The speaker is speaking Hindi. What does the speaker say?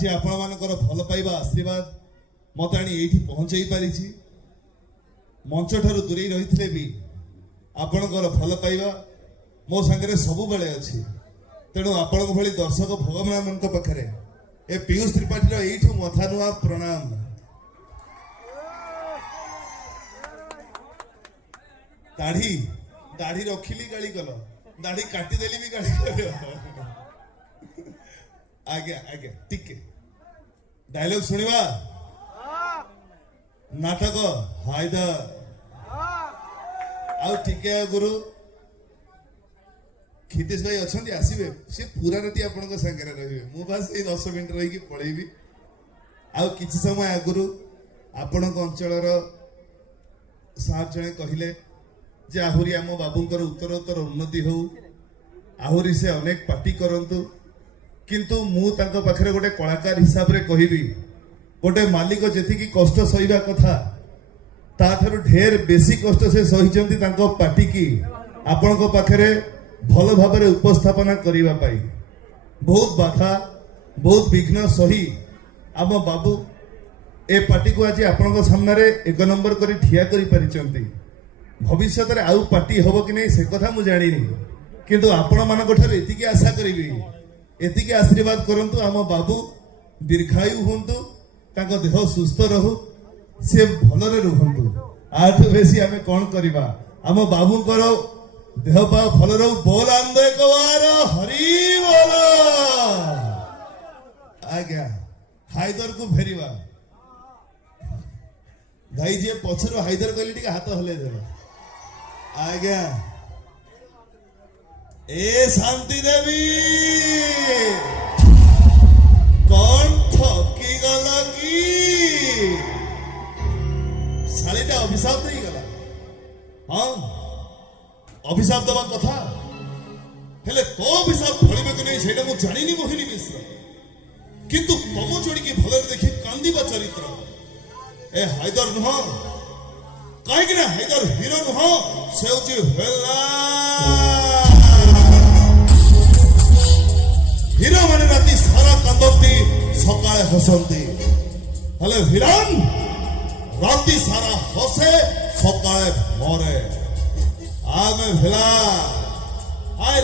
आज आपण मानकर भल पाइबा आशीर्वाद मत आनी एठी पहुंचाई पारिछि। मंच ठारू दूरे रही भी आपणकर भल पाइबा मो संगे सबु बेले अछि। तेणु आपण भली दर्शक भगवान मान पाखे ए पीयूष त्रिपाठी एठू मथा नुआ प्रणाम। दाढ़ी दाढ़ी रखिली गाड़ी कल दाढ़ी काटिदेली भी गाड़ी कल। आज्ञा आज्ञा टिके डायलॉग सुनिवा नाटक हायदर आउ टिके गुरु खितेश भाई अच्छा आसवे सी पूरा राति आपण सागर रे मु बस ये 10 मिनट रही पलैबी। आउ किछि समय आगुरु आपण अंचल सार जने कहले जे आहुरी आम बाबूंकर उत्तरोत्तर उन्नति हो आहुरी से अनेक पार्टी करंतु किंतु मु तांको पाखरे गोटे कलाकार हिसाब रे कहिबी गोटे मालिक जेतिकी कष्ट सहिबा कथा ताठारु ढेर बेसी कष्ट से सहिचंती तांको पार्टी की आपनको पाखरे भल भाबरे उपस्थापना करिबा पाई बहुत बाधा बहुत विघ्न सही आम बाबू ए पार्टी को आज आपनको सामने रे एक नंबर करी ठिया करि परिचंती। भविष्य में आउ पार्टी हम कि नहीं से कथा मुझे जानी किंतु आपण मानक ठारे एतिकी आशा करिबी एतिकी आशीर्वाद करंतु आम बाबू दीर्घायु होंतु तांको देह सुस्थ रहू से भलरे रुहंतु। आठ बेसी आमे कोन करिबा आम बाबूंकर देह पा भल रहू। बोल आंदे कवार हरि बोल। आज्ञा हायदर को फेरिबा भाई जे पछरो हायदर कहली टिके हाथ हले देबा। आज्ञा ए शांति देवी कौन ठकी गला की शालीटा अभिशाप नहीं गला। हाँ अभिशाप दबा कथा हेले तो अभिशाप फलिबे कि नहीं सेटा मु जानिनी मोहिनी मिश्र किंतु तम जोड़ी की भलरे देखि कांदीबा चरित्र ए हायदर नुह कहीं ना हायदर हिरो नुह से हिरो माने राति सारा कांदती सकाळे हसंती हेले हिरन राति सारा हसे सकाळे मरे। आमे भेला आई